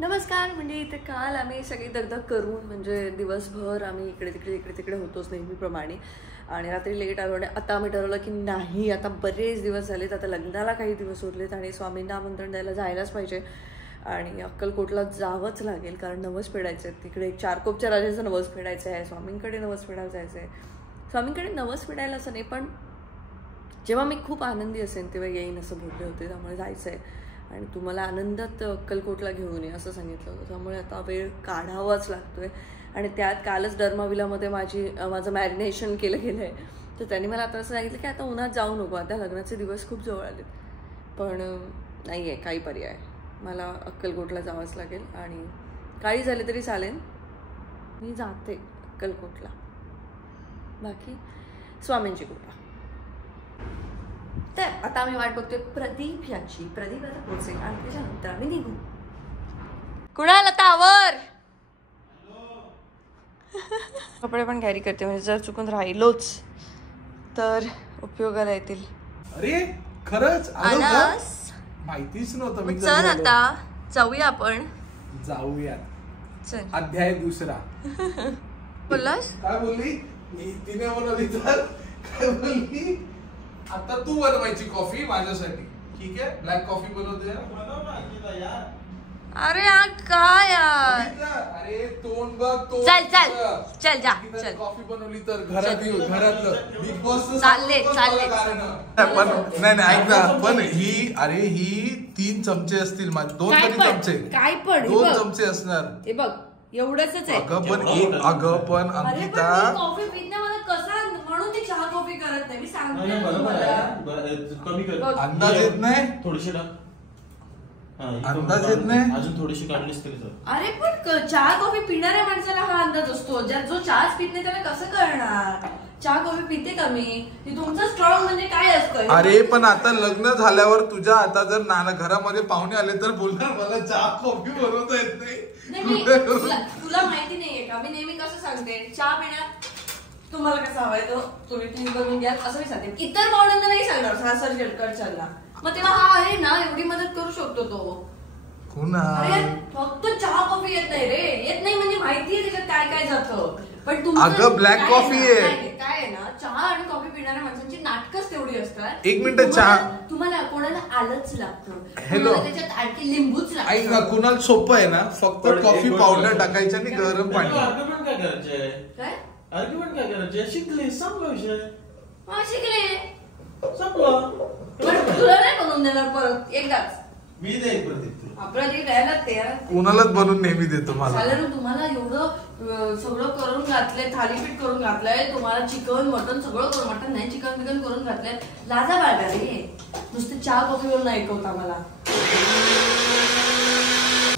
नमस्कार. म्हणजे इथे काल आम्ही सगळी दगदग करून म्हणजे दिवसभर आम्ही इकडे तिकडे होतोच नेहमीप्रमाणे आणि रात्री लेट आलो आणि आता आम्ही ठरवलं की नाही, आता बरेच दिवस झालेत, आता लग्नाला काही दिवस उरलेत आणि स्वामींना आमंत्रण द्यायला जायलाच पाहिजे आणि अक्कलकोटला जावंच लागेल कारण नवस फेडायचं आहे. तिकडे चारकोपच्या राजाचं नवस फेडायचं आहे, स्वामींकडे नवस फेडायला जायचं आहे. स्वामींकडे नवस फेडायला असं नाही, पण जेव्हा मी खूप आनंदी असेन तेव्हा येईन असं बोलले होते. त्यामुळे जायचं आहे आणि तुम्हाला आनंदात अक्कलकोटला घेऊन ये असं सांगितलं होतं. त्यामुळे आता वेळ काढावाच लागतोय आणि त्यात कालच डर्माविलामध्ये माझं मॅरिनेशन केलं गेलं आहे. तर त्यांनी मला आता असं सांगितलं की आता उन्हात जाऊ नको, आता लग्नाचे दिवस खूप जवळ आलेत. पण नाही आहे काही पर्याय, मला अक्कलकोटला जावंच लागेल आणि काही झाले तरी चालेल, मी जाते अक्कलकोटला. बाकी स्वामींची कृपा. तर आता आम्ही वाट बघतोय प्रदीप यांची. प्रदीप आता पोहोचेल आणि त्याच्यानंतर आम्ही निघू. कुणाल आता आवर. कपडे पण कॅरी करते म्हणजे जर चुकून राहिलोच तर उपयोगाला येतील. अरे खरंच माहितीच नव्हतं. चल आता जाऊया आपण. जाऊयात. चल. अध्याय दुसरा. बोललास काय बोलली? तिने बनवली तर काय बोलली? आता तू बनवायची कॉफी माझ्यासाठी. ठीक आहे, ब्लॅक कॉफी बनवते. अरे काय यार. अरे तोंड बघ. चल चल चल जा. चल कॉफी बनवली तर घरातलं बिग बॉस चालले. पण नाही ऐक ना, पण ही 3 चमचे असतील, 2 तरी चमचे. काय पण 2 चमचे असणार. हे बघ एवढंच आहे. पण अंकिता कॉफी पिणे मला कसा, म्हणून ती चहा कॉफी करत नाही. मी सांगते कमी कर. अंदाज येत नाही. थोडीशी अंदाज येत नाही. अजून थोडीशी काढलीस तरी चालेल. अरे पण चहा कॉफी पिणाऱ्या माणसाला हा अंदाज असतो. जो चहाच पित नाही त्याला कसं कळणार? चहा कॉफी पिते का मी? तुमचं स्ट्रॉंग म्हणजे काय असतं? अरे पण आता लग्न झाल्यावर तुझ्या आता जर घरामध्ये पाहुणे आले तर बोलणार मला चहा कॉफी बनवता येत नाही. तुला माहिती नाहीये का मी नेहमी कसं सांगते, चहा पिण्यात तुम्हाला कसं हवाय तो तुम्ही प्लीज बनवून घ्या असं मी सांगते. इतर पाहुण्यांना नाही सांगणार सासर कडच्याला. मग तेव्हा हा आहे ना एवढी मदत करू शकतो तो. अरे फक्त चहा कॉफी येत नाही रे. येत नाही म्हणजे माहितीये त्याच्यात काय काय जातं. पण अगं ब्लॅक कॉफी आहे काय आहे ना, चहा आणि कॉफी पिणाऱ्या माणसांची नाटकच तेवढी असतात. 1 मिनिट. चहा तुम्हाला कोणाला आलंच लागतं, हॅलो त्याच्यात आणखी लिंबूच लागतं. ऐक ना, कुणाला सोपं आहे ना, फक्त कॉफी पावडर टाकायचं आणि गरम पाणी. आर्ग्युमेंट काय करायचंय? काय आर्ग्युमेंट काय करायचंय? शिकले संपला विषय. हा शिकले संपला. तुला नाही बनवून देणार परत एकदाच. मी देईन प्रदीप तुला. आपला जे द्यायला तयार. कुणालाच बनवून नेहमी देतो मला. चालेल. तुम्हाला एवढं सगळं करून घातलंय, थालीपीठ करून घातलंय, तुम्हाला चिकन मटन सगळं करून, मटन नाही चिकन बिकन करून घातलंय. लाजा बाळगा रे. नुसते चहा कॉफीवरून ऐकवता मला.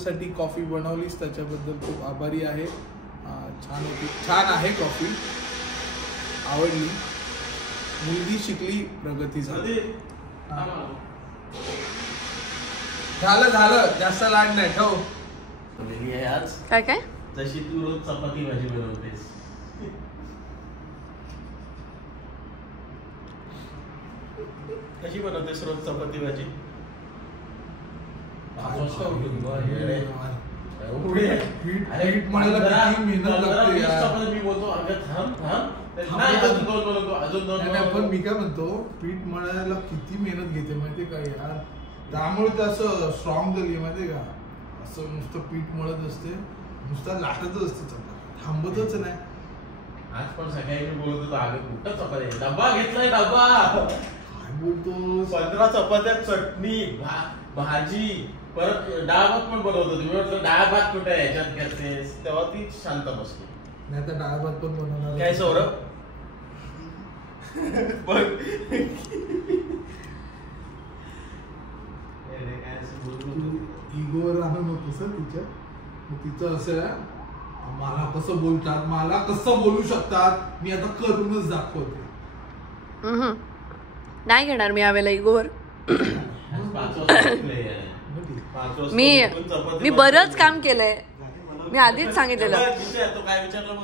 साठी कॉफी बनवलीस त्याच्याबद्दल खूप आभारी आहे. छान होती, छान आहे कॉफी, आवडली. मुलगी शिकली, प्रगती झाली. झालं जास्त लाड नाही. ठेव. काय काय जशी तू रोज चपाती भाजी बनवतेस कशी बनवतेस रोज चपाती भाजी? मी बोलतो अगं थांब. पण मी काय म्हणतो, पीठ मळायला किती मेहनत घेते माहितीये का यार. त्यामुळे ते असं स्ट्रॉंग झाली माहितीये का. असं नुसतं पीठ मळत असते, नुसतं लाटतच असते, चपाती थांबतच नाही. आज पण सकाळी मी बोलत होतो अगं कुठं चपाती, डब्बा घेतलाय डब्बा. काय बोलतो? 15 चपात्या, चटणी, भाजी, परत डाळ भात पण बनवत होती. मी म्हटलं डाळ भात कुठे याच्यात घेतेस, तेव्हा ती शांत बसली. नाही तर डाळ भात पण बनवणार. काय सौरभ इगोवर राहणं नव्हतं सर तिच्या. तिचं असं मला कसं बोलतात, मला कसं बोलू शकतात, मी आता करूनच दाखवते. नाही घेणार मी यावेळेला इगोवर. मी बरंच काम केलंय. मी आधीच सांगितलेलं.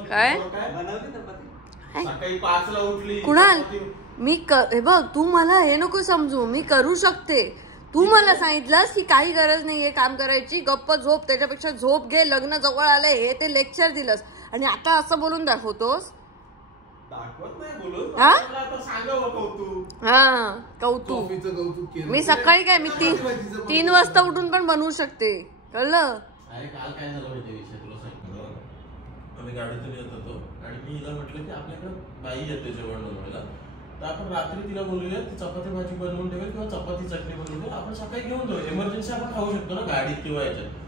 काय कुणाल, मी हे बघ, तू मला हे नको समजू, मी करू शकते. तू मला सांगितलंस की काही गरज नाहीये काम करायची, गप्प झोप, त्याच्यापेक्षा झोप घे, लग्न जवळ आलंय हे ते लेक्चर दिलंस आणि आता असं बोलून दाखवतोस. हा कौतुक. मी सकाळी काय मी 3 वाजता उठून पण बनवू शकते, कळलं. अरे काल काय झालं माहिती विषय तुला सांगतो. आम्ही गाडीतून येत होतो आणि मी हिला म्हटलं की आपल्याकडे बाई येते जेवण बनवायला, तर आपण रात्री तिला बोलूया ती चपाती भाजी बनवून ठेवेल किंवा चपाती चटणी बनवून ठेवेल, आपण सकाळी घेऊन जाऊ. एमर्जन्सी आपण खाऊ शकतो ना गाडीत किंवा याच्यात.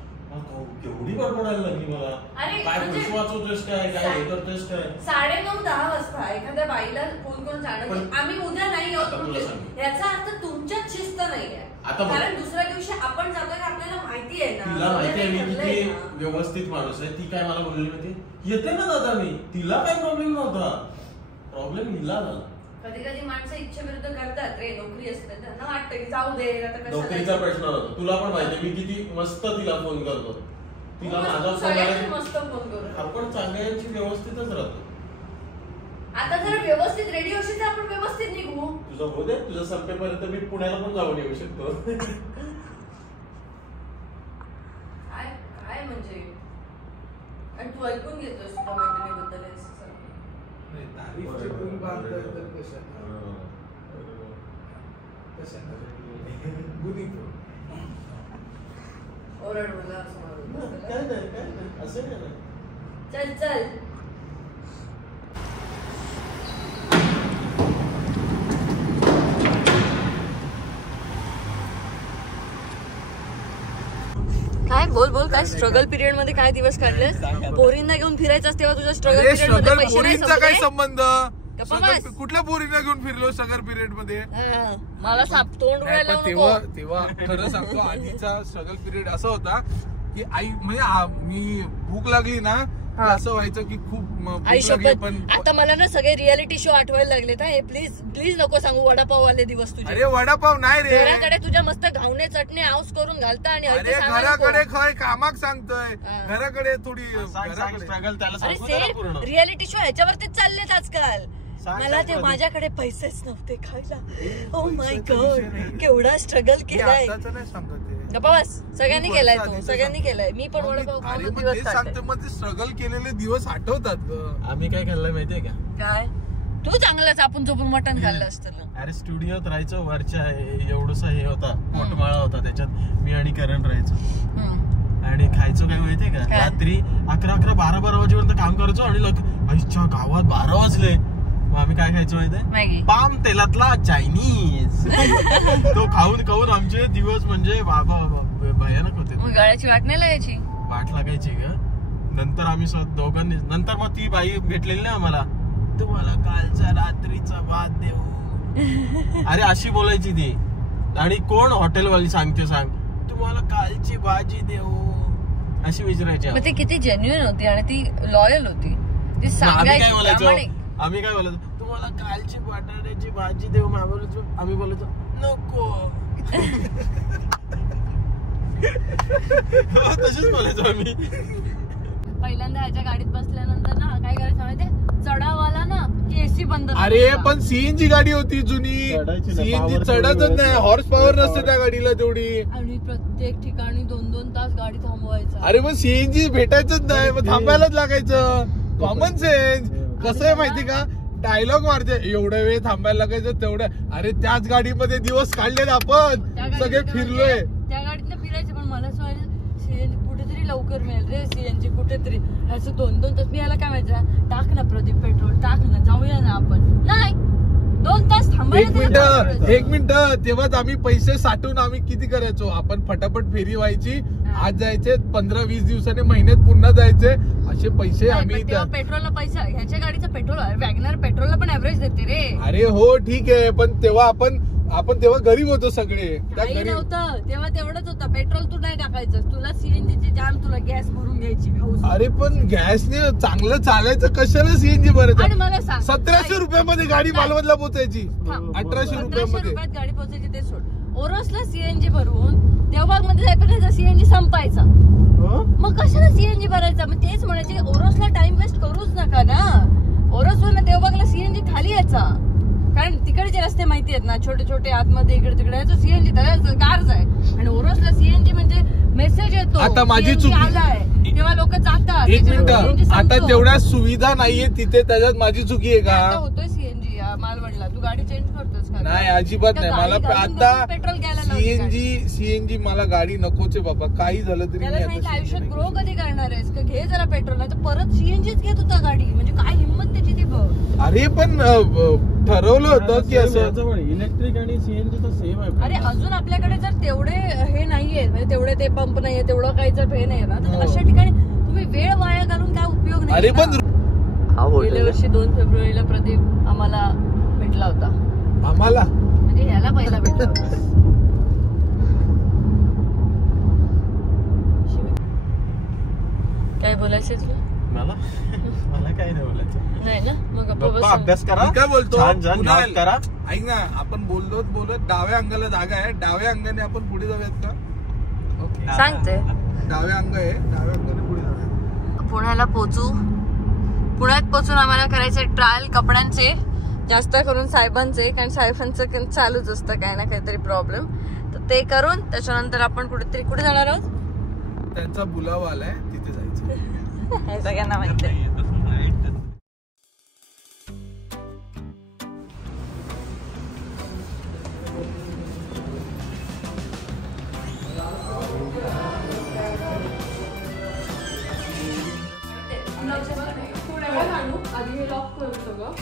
केवढी बडबडायला लागली मला, काय पैसे वाचवतोस काय, काय हे करतोस काय. 9:30-10 वाजता एखाद्या बाईला फोन करून सांगणं आम्ही उद्या नाही याचा अर्थ तुमच्यात शिस्त नाहीये. कारण दुसऱ्या दिवशी आपण जातोय आपल्याला माहिती आहे ना, तिला माहिती आहे मी किती व्यवस्थित माणूस आहे. ती काय मला बोलली माहिती, येते ना दादा मी, तिला काय प्रॉब्लेम नव्हता, प्रॉब्लेम हिला झाला. कधी कधी माणसं इच्छेविरुद्ध करतात रे, नोकरी असते त्यांना वाटतं की जाऊ दे आता. नोकरीचा प्रश्न होता, तुला पण माहिती मी किती मस्त तिला फोन करतो, तिला माझा फोन मस्त फोन करू. आपण चांगल्यांची व्यवस्थितच राहतो. आता जर व्यवस्थित रेडी होशील तर आपण व्यवस्थित निघू. तुझं हो दे, तुझं संपेपर्यंत मी पुण्याला पण जाऊन येऊ शकतो. काय काय म्हणजे, आणि तू ऐकून घेतोस तुझ्या मैत्रिणीबद्दल ओरड मला असं चल चल. काय बोल बोल, काय स्ट्रगल पिरियड मध्ये काय दिवस काढलेस? पोरींना घेऊन फिरायचं तेव्हा तुझ्या स्ट्रगल पिरियड मध्ये पैसे नाही संपले? काय संबंध, कुठल्या पोरींना घेऊन फिरलो स्ट्रगल पिरियड मध्ये? मला तोंड तेव्हा खरं सांगतो, आधीचा स्ट्रगल पिरियड असा होता की आई म्हणजे मी भूक लागली ना असं व्हायचं की खूप आई शपथ. आता मला ना सगळे रियालिटी शो आठवायला लागलेत. हे प्लीज प्लीज नको सांगू वडापाव वाले दिवस तुझे. अरे वडापाव नाही रे, घराकडे तुझ्या मस्त घावणे चटणी हाऊस करून घालता आणि घराकडे खय कामाक सांगतोय, घराकडे थोडी स्ट्रगल त्याला रियालिटी शो ह्याच्यावरतीच चाललेत आजकाल. मला ते माझ्याकडे पैसेच नव्हते खायला. ओ माय गॉड, केवढा स्ट्रगल केलाय. गप्पास सगळ्यांनी केलाय, तो सगळ्यांनी केलाय. मी पण वडापाव खाऊन दिवस सांगते, मग ते स्ट्रगल केलेले दिवस आठवतात. आम्ही काय खाल्लंय माहितीये का? काय तू चांगलाच आपण झोपून मटण खाल्लं असतं ना. अरे स्टुडिओत राहायचो, वरच्या एवढसा हे होता पोटमाळा होता, त्याच्यात मी आणि करण राहायचो आणि खायचो काय माहितीये का? रात्री 11-12 वाजेपर्यंत काम करायचो आणि आईच्या गावात 12 वाजले. मग आम्ही काय खायचो माहितीये? पाम तेलातला चायनीज. तो खाऊन खाऊन आमचे दिवस म्हणजे बाबा भयानक होते. गळ्याची वाट नाही लागायची? वाट लागायची का? नंतर आम्ही दोघांनी, नंतर मग ती बाई भेटलेली ना आम्हाला, तुम्हाला कालचा रात्रीचा भात देऊ. अरे अशी बोलायची ती. आणि कोण हॉटेलवाली सांगते सांग, तुम्हाला कालची भाजी देऊ, अशी विचारायची. ती किती जेन्युइन होती आणि ती लॉयल होती. ती सांगायची. आम्ही काय बोलायचो, तुम्हाला कालची बटाट्याची भाजी देऊ. आम्ही बोलायचो नको. तशीच बोलायचो आम्ही. पहिल्यांदा ह्याच्या गाडीत बसल्यानंतर ना काय करायचं माहितीये, चढावाला ना एसी बंद. अरे पण सीएनजी गाडी होती जुनी, सीएनजी चढतच नाही, हॉर्स पॉवर नसते त्या गाडीला तेवढी. आणि प्रत्येक ठिकाणी 2-2 तास गाडी थांबवायचं. अरे मग सीएनजी भेटायचंच नाही, मग थांबायलाच लागायचं. Common sense. कसं आहे माहिती का, डायलॉग मारते, एवढा वेळ थांबायला लागायचं तेवढं. अरे त्याच गाडीमध्ये दिवस काढलेत आपण, सगळे फिरलोय त्या गाडीतनं फिरायचं. पण मला असं सीएनजी कुठेतरी लवकर मिळेल रे, सीएनजी कुठेतरी. असं 2-2 तास. मी याला काय माहिती, टाक ना प्रदीप पेट्रोल, टाक ना, जाऊया ना आपण. नाही 2 तास थांबायला. एक मिनिट तेव्हाच आम्ही पैसे साठवून आम्ही किती करायचो, आपण फटाफट फेरी व्हायची, आज जायचे, 15-20 दिवसाने महिन्यात पुन्हा जायचे, असे पैसे आम्ही. पेट्रोलला पैसा, ह्याच्या गाडीचं पेट्रोल, वॅगनर पेट्रोलला पण ऍव्हरेज देते रे. अरे हो ठीक आहे, पण तेव्हा आपण तेव्हा गरीब होतो सगळे. नव्हतं तेव्हा तेवढंच होतं, पेट्रोल तू नाही टाकायचं, तुला सीएनजी जाम, तुला गॅस भरून घ्यायची. अरे पण गॅसने चांगलं चालायचं, कशाला सीएनजी भरायचं? मला सांग, 1700 रुपयामध्ये गाडी मालवणला पोहोचायची, 1800 रुपयामध्ये गाडी पोहोचायची. ते सोड, ओरोसला सीएनजी भरून देवबाग मध्ये जायपर्यंत सीएनजी संपायचा. मग कशाला सीएनजी भरायचा? मग तेच म्हणायचे, ओरोसला टाइम वेस्ट करूच नका ना. ओरोसवरून देवबागला सीएनजी खाली यायचा. कारण तिकडचे रस्ते माहिती आहेत ना, छोटे छोटे आतमध्ये इकडे तिकडे. सीएनजी कारच आहे आणि ओरोसला सीएनजी म्हणजे मेसेज येतो आता माझी CNG चुकी आलाय तेव्हा लोक जातात. एक मिनिट, आता तेवढ्या सुविधा नाहीये तिथे, त्याच्यात माझी चुकी आहे का? होतोय सीएनजी मालवणला, तू गाडी चेंज करतोस का? नाही अजिबात नाही. मला आता पेट्रोल घ्यायला सीएनजी मला गाडी नकोच आहे बाबा, काही झालं तरी. आयुष्यात ग्रो कधी करणार आहेस का? घे जरा पेट्रोल, नाही तर परत सीएनजीच घेत होता गाडी. म्हणजे काय हिंमत त्याची ती बघ. अरे पण ठरवलं होतं की असं इलेक्ट्रिक आणि सीएनजी तर सेम आहे. अरे अजून आपल्याकडे जर तेवढे हे नाहीये, म्हणजे तेवढे ते पंप नाहीये, तेवढं काही जर हे नाहीये ना, तर अशा ठिकाणी तुम्ही वेळ वाया घालून काय उपयोग नाही. अरे पण गेल्या वर्षी 2 फेब्रुवारीला प्रदीप आम्हाला भेटला होता. आम्हाला म्हणजे ह्याला पहिला भेटला होता. काय बोलायचं तुला? मला काही नाही बोलायचं. नाही ना, मग गप्पा अभ्यास करा. मी काय बोलतो, छान छान पुन्हा जॉब करा. ऐक ना, आपण बोलत डाव्या अंगाला जागा आहे, डाव्या अंगाने आपण पुढे जाऊयात का? सांगते. डाव्या अंग आहे, डाव्या अंगाने पुढे जाऊयात. पुण्याला पोचू. पुण्यात पोचून आम्हाला करायचे ट्रायल कपड्यांचे, जास्त करून साहेबांचे, कारण साहेबांचं चालूच असतं काही ना काहीतरी प्रॉब्लेम. तर ते करून त्याच्यानंतर आपण कुठे जाणार आहोत. त्यांचा बुलावा आलाय, तिथे जायचं. हे सगळ्यांना माहिती आहे. आधी हे लॉक करू सगळं.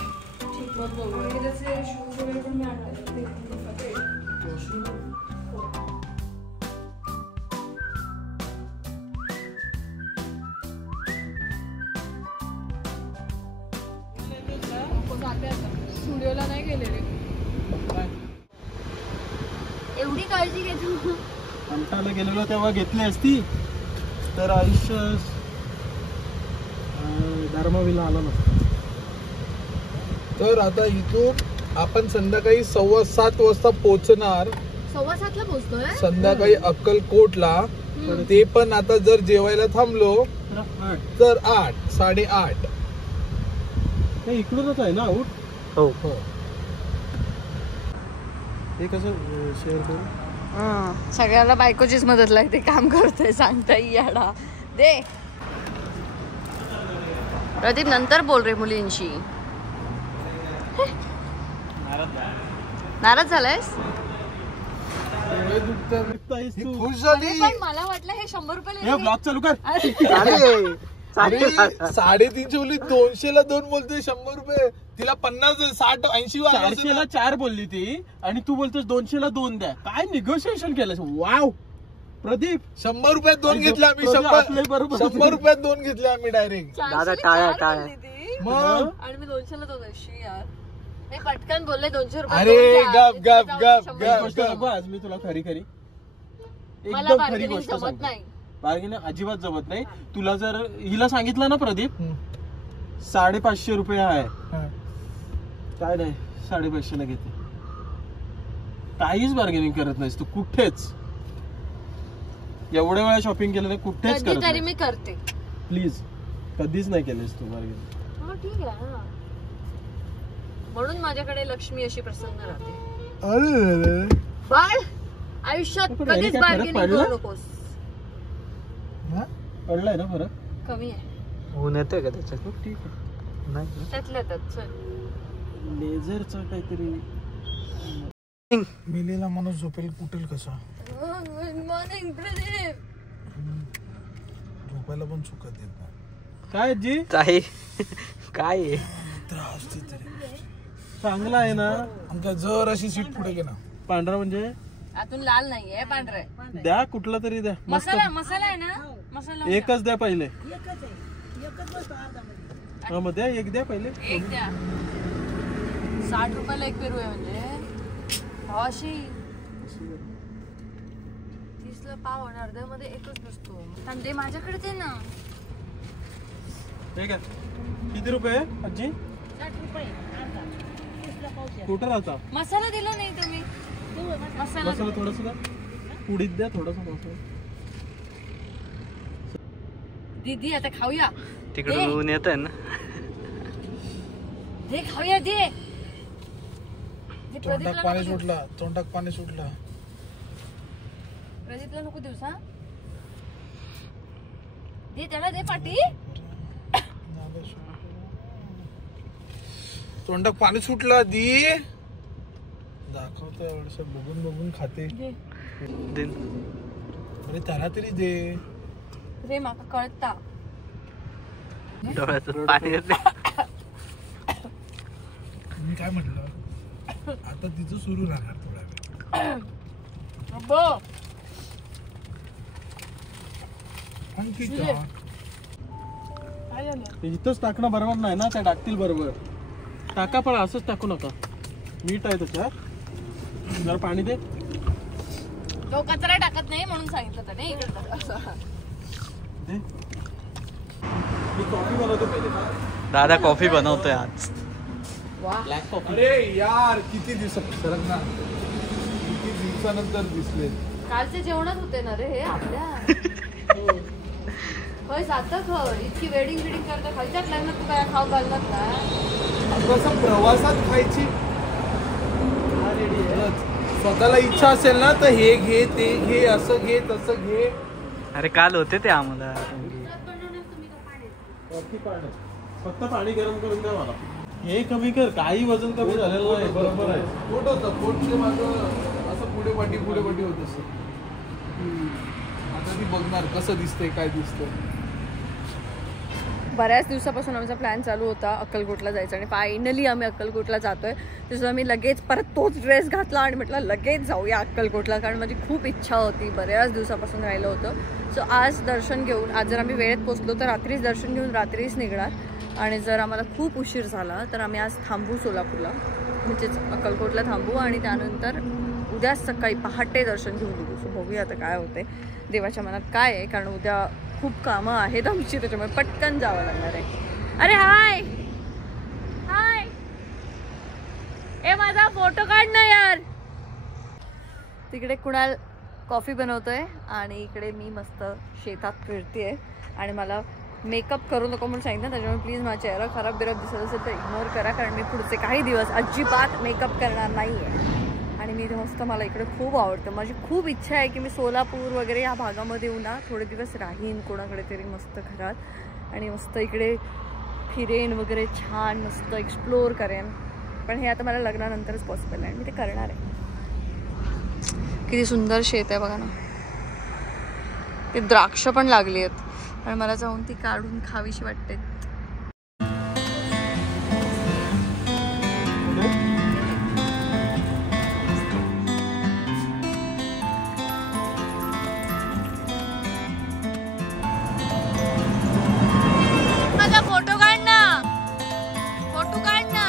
ठीक, मग बघू. त्याचे शूज वगैरे पण मी आणले. स्टुडिओला नाही गेले रे. एवढी काळजी घेतो. कंटाळा गेलेलो तेव्हा घेतली असती तर आयुष्य धर्मवीला आलं नसतं. तर आता इथून आपण संध्याकाळी 7:15 वाजता पोहोचणार. 7:15ला पोहोचतोय संध्याकाळी अक्कलकोटला. ते पण आता जर जेवायला थांबलो तर 8, 8:30. नाही इकडूनच आहे ना आऊट. हो. हे कसं शेअर करू? सगळ्याला बायकोचीच मदत लागते, काम करतोय सांगता याडा दे. प्रदीप नंतर बोल रे मुलींशी. नाराज झालायस? खुश झाली. पण मला वाटलं हे 100 रुपये ब्लॉग चालू कर. 350 बोलली, 200ला 2 बोलतोय, 100 रुपये. तिला 50, 60, 80 400ला 4 बोलली ती आणि तू बोलतोस 200ला 2 द्या. काय निगोशिएशन केलं? वाव प्रदीप. 100 रुपयात 2 घेतले आम्ही. 100 रुपयात 2 घेतले आम्ही डायरेक्ट. दादा टाळ्या मग. आणि मी 200ला 2 अशी यार. मी पटकन बोलले 200 रुपये. अरे गप. आज मी तुला खरी मला एकदम खरी बार्गेनिंग गोष्ट जमत सांगतो. नाही. बार्गेनिंग अजिबात जमत नाही. तुला जर हिला सांगितलं ना प्रदीप 550 रुपये आहे, काय नाही 550ला घेते. काहीच बार्गेनिंग करत नाहीस तू कुठेच. एवढ्या वेळा शॉपिंग केलं नाही, कुठेच करत तरी मी करते. प्लीज कधीच नाही केलेस तू बार्गेनिंग. हो ठीक आहे ना, म्हणून माझ्याकडे लक्ष्मी अशी प्रसन्न राहते. अरे बाळ आयुष्यात कधीच बार्गेनिंग करू नकोस. पडलाय ना फरक? कमी आहे. ऊन येतोय का त्याच्यात? ठीक आहे. नाही त्यातल्या त्यात चल. लेझरचा काहीतरी मेलेला माणूस झोपेल कुठेल कसा? मॉर्निंग प्रदीप. झोपायला पण चुकत येत नाही. काय जी काय त्रास तरी चांगला आहे ना. आमच्या जर अशी सीट पुढे घे ना. पांढरा म्हणजे आतून लाल नाहीये, पांढरा आहे. द्या कुठला तरी द्या. मसाला आहे ना. मसाला एकच द्या पहिले. हा मग द्या एक द्या पहिले. एक द्या. 60 रुपयाला एक पेरू आहे म्हणजे अशी 30ला पाव आणि अर्ध्यामध्ये एकच बसतो. दे माझ्याकडे ते ना. ठीक आहे. किती रुपये आजी? 60 रुपये. कुठं राहता? मसाला दिला नाही तुम्ही. मसाला थोडस द्या. पुडीत द्या थोडस मसाला. दीदी आता खाऊया. तिकडून ऊन येत आहे ना. दे खाऊया दे. तोंडात पाणी सुटला, तोंडात पाणी सुटला. प्रदीपला नको दिवसा दे, त्याला दे पाटी. तोंडात पाणी सुटला. दी दाखवतो एवढस बघून बघून खाते. अरे त्याला तरी दे रे, माका कळता. मी काय म्हटलं, आता तिचं सुरू राहणार थोडा वेळ. आणखी का इथंच टाकणं बरोबर नाही ना, त्या टाकतील बरोबर. टाका पण असंच टाकू नका. मीठ आहे त्याच्यात, जरा पाणी दे. तो कचरा टाकत नाही म्हणून सांगितलं तर नाही. इकडे मी कॉफी बनवतो पहिले. दादा कॉफी बनवतोय आज. Black coffee. अरे यार किती दिवसानंतर दिसले. कालचे जेवणच होते ना रे हे आपल्या. होय जातं खर, इतकी वेडिंग करता खायच्यात लग्नात तू काय खाऊ घालणार का? कसं प्रवासात खायची स्वतःला इच्छा असेल ना तर हे घे ते घे, असं घे तसं घे. अरे काल होते ते आम्हाला. कॉफी पाणी, फक्त पाणी गरम करून द्या मला. हे कमी कर, काही वजन कमी झालेलं नाही. बरोबर आहे. पोट होतं, पोटचे माझं असं पुढे पाठी होत असत. आता ती बघणार कसं दिसतंय, काय दिसतंय. बऱ्याच दिवसापासून आमचा प्लॅन चालू होता अक्कलकोटला जायचा आणि फायनली आम्ही अक्कलकोटला जातोय. त्याच्यात आम्ही लगेच परत तोच ड्रेस घातला आणि म्हटलं लगेच जाऊया अक्कलकोटला, कारण माझी खूप इच्छा होती, बऱ्याच दिवसापासून राहिलं होतं. सो आज दर्शन घेऊन, आज जर आम्ही वेळेत पोचलो तर रात्रीच दर्शन घेऊन रात्रीच निघणार. आणि जर आम्हाला खूप उशीर झाला तर आम्ही आज थांबू सोलापूरला, म्हणजेच अक्कलकोटला थांबू आणि त्यानंतर उद्या सकाळी पहाटे दर्शन घेऊन निघू. सो बघूया आता काय होते, देवाच्या मनात काय आहे, कारण उद्या खूप कामं आहेत आमची, त्याच्यामुळे पटकन जावं लागणार आहे. अरे हाय हाय, ए माझा फोटो काढ ना यार. तिकडे कुणाल कॉफी बनवतोय आणि इकडे मी मस्त शेतात फिरतेय. आणि मला मेकअप करू नको म्हणून सांगितलं, त्याच्यामुळे प्लीज माझा चेहरा खराब बिराब दिसत असेल तर इग्नोर करा, कारण मी पुढचे काही दिवस अजिबात मेकअप करणार नाही आहे. आणि मी इथे मस्त, मला इकडे खूप आवडतं. माझी खूप इच्छा आहे की मी सोलापूर वगैरे या भागामध्ये येऊन ना थोडे दिवस राहीन कोणाकडे तरी मस्त घरात, आणि मस्त इकडे फिरेन वगैरे, छान मस्त एक्सप्लोअर करेन. पण हे आता मला लग्नानंतरच पॉसिबल आहे, मी ते करणार आहे. किती सुंदर शेत आहे बघा ना, ते द्राक्ष पण लागली आहेत आणि मला जाऊन ती काढून खावीशी वाटते. माझा फोटो काढ ना, फोटो काढ ना.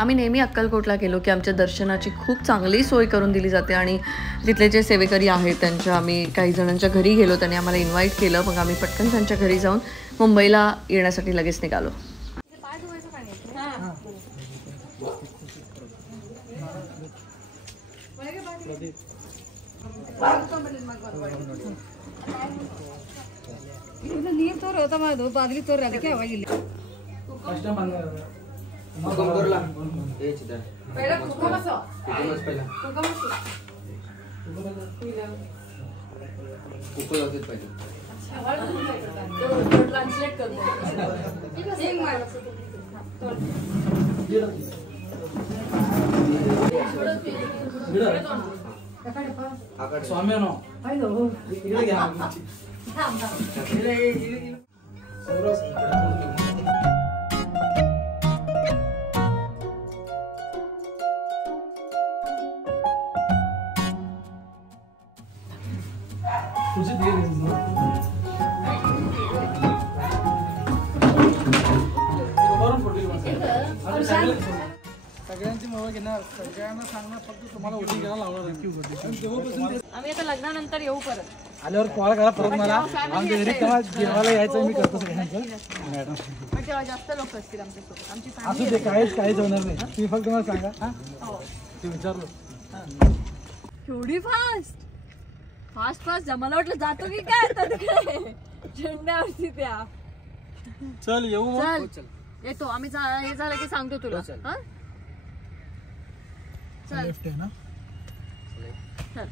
आम्ही नेहमी अक्कलकोटला गेलो की आमच्या दर्शनाची खूप चांगली सोय करून दिली जाते आणि तिथले जे सेवेकरी आहेत त्यांच्या आम्ही काही जणांच्या घरी गेलो, त्यांनी आम्हाला इन्व्हाइट केलं. मग आम्ही पटकन त्यांच्या घरी जाऊन मुंबईला येण्यासाठी लगेच निघालो. ನೀರು ತೋರು ತಮ್ಮ ಅದು ಬಾದ್ಲಿ ತೋರಿ ಅದಕ್ಕೆ ಅವಾಗಿಲ್ಲ स्वाम्यानो सगळ्यांची मोबाईल घेणार, सगळ्यांना सांगणार, फक्त तुम्हाला ओटी घ्यायला लावणार. आम्ही आता लग्नानंतर येऊ परत. आल्यावर कॉल करा परत मला. आमच्या घरी केव्हा जेवायला यायचं मी करतो सगळ्यांचं. मॅडम तेव्हा जास्त लोक असतील आमच्यासोबत. आमची असू दे, काहीच होणार नाही. तुम्ही फक्त मला सांगा. ते विचारलो एवढी फास्ट जमाला वाटलं जातो की काय झेंड्यावरती त्या. चल येऊ मग. चल येतो आम्ही. हे झालं की सांगतो तुला. चल लेफ्ट आहे ना.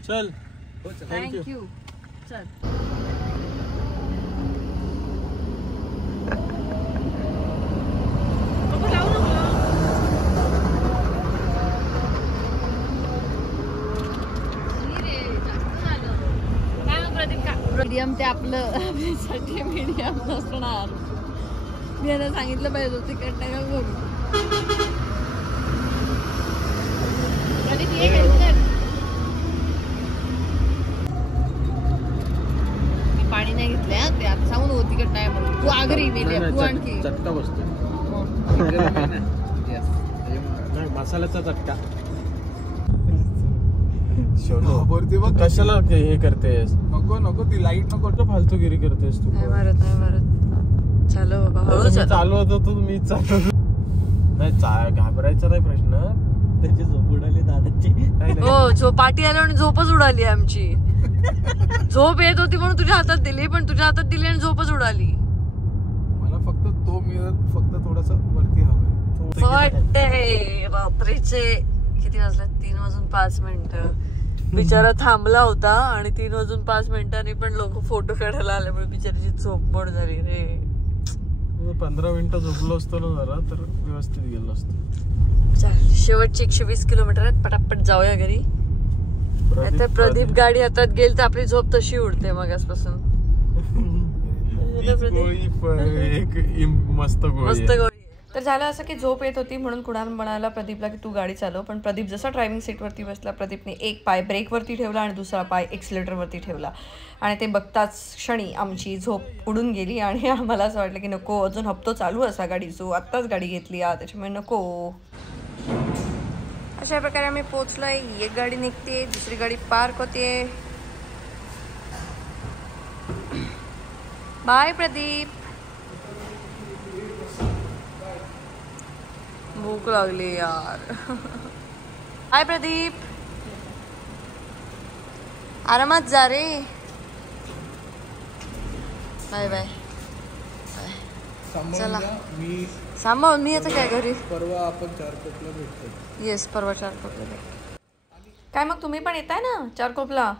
चल थँक्यू. चल मीडियम ते आपल्यासाठी मीडियम नसणार. मी यांना सांगितलं पाहिजे होतं तिकट नका करू. पाणी नाही घेतलंय ते आता सांगून हो तिकट नाही म्हणून. तू आगरी मेले तू आणखी चटका बसतो. मसाल्याचा चटका. कशाला हे करतेस? नको ती लाईट नको. फालतूगिरी करतेस तू. नाही मारत. चालू बाबा, हळू चालू होतो तू, मी चालू नाही. घाबरायचा नाही प्रश्न. त्याची झोप उडाली दादाची. हो, पाठी आली आणि झोपच उडाली आमची. झोप येत होती म्हणून तुझ्या हातात दिली, पण तुझ्या हातात दिली आणि झोपच उडाली. मला फक्त तो मिरर फक्त थोडासा वरती हवाय. वाटते रात्रीचे किती वाजले? 3:05. बिचारा थांबला होता आणि 3:05 पण लोक फोटो काढायला आल्यामुळे बिचाराची झोप मोड झाली रे. 15 मिनिटं झोपलो असतो ना जरा तर व्यवस्थित गेलो असतो. शेवटचे 120 किलोमीटर आहेत, पटापट जाऊया घरी. आता प्रदीप गाडी हातात गेल तर आपली झोप तशी उडते मगासपासून. मस्त गोळी. तर झालं असं की झोप येत होती म्हणून कुणाल म्हणाला प्रदीपला की तू गाडी चालव. पण प्रदीप जसा ड्रायव्हिंग सीटवरती बसला, प्रदीपने एक पाय ब्रेकवरती ठेवला आणि दुसरा पाय एक्सिलेटरवरती ठेवला आणि ते बघताच क्षणी आमची झोप उडून गेली. आणि आम्हाला असं वाटलं की नको, अजून हप्तो चालू असा गाडीचो, आत्ताच गाडी घेतली त्याच्यामुळे नको. अशा प्रकारे आम्ही पोचलोय. एक गाडी निघते, दुसरी गाडी पार्क होते. बाय प्रदीप. भूक लागली यार. हाय प्रदीप, आरामात जा रे. Bye bye. चला सांभाळून. मी आता काय घरी. परवा आपण चारकोपला भेटतो. येस, परवा चारकोपला भेट. काय मग तुम्ही पण येताय ना चारकोपला?